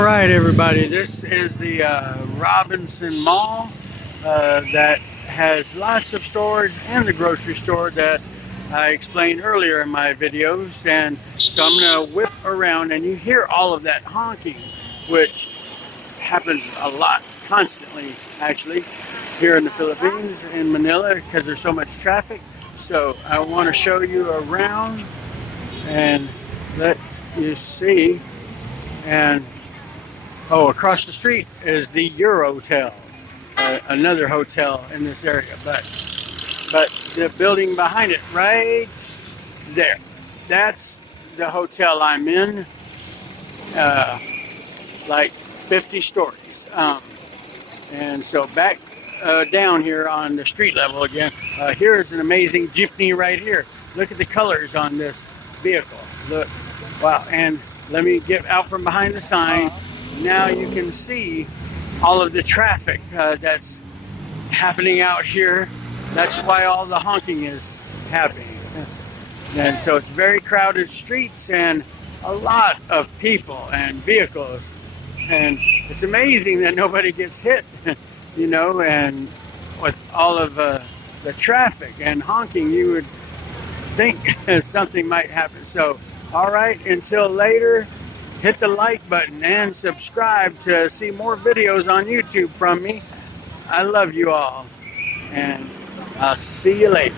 All right, everybody, this is the Robinson Mall that has lots of stores and the grocery store that I explained earlier in my videos. And so I'm going to whip around and you hear all of that honking, which happens a lot, constantly, actually, here in the Philippines, in Manila, because there's so much traffic. So I want to show you around and let you see. And oh, across the street is the Eirotel, another hotel in this area. But the building behind it, right there, that's the hotel I'm in. Uh, like 50 stories. And so back down here on the street level again, here is an amazing jeepney right here. Look at the colors on this vehicle. Look, wow. And let me get out from behind the sign. Now you can see all of the traffic that's happening out here. That's why all the honking is happening. And so it's very crowded streets and a lot of people and vehicles. And it's amazing that nobody gets hit, you know, and with all of the traffic and honking, you would think something might happen. So, all right, until later, hit the like button and subscribe to see more videos on YouTube from me. I love you all, and I'll see you later.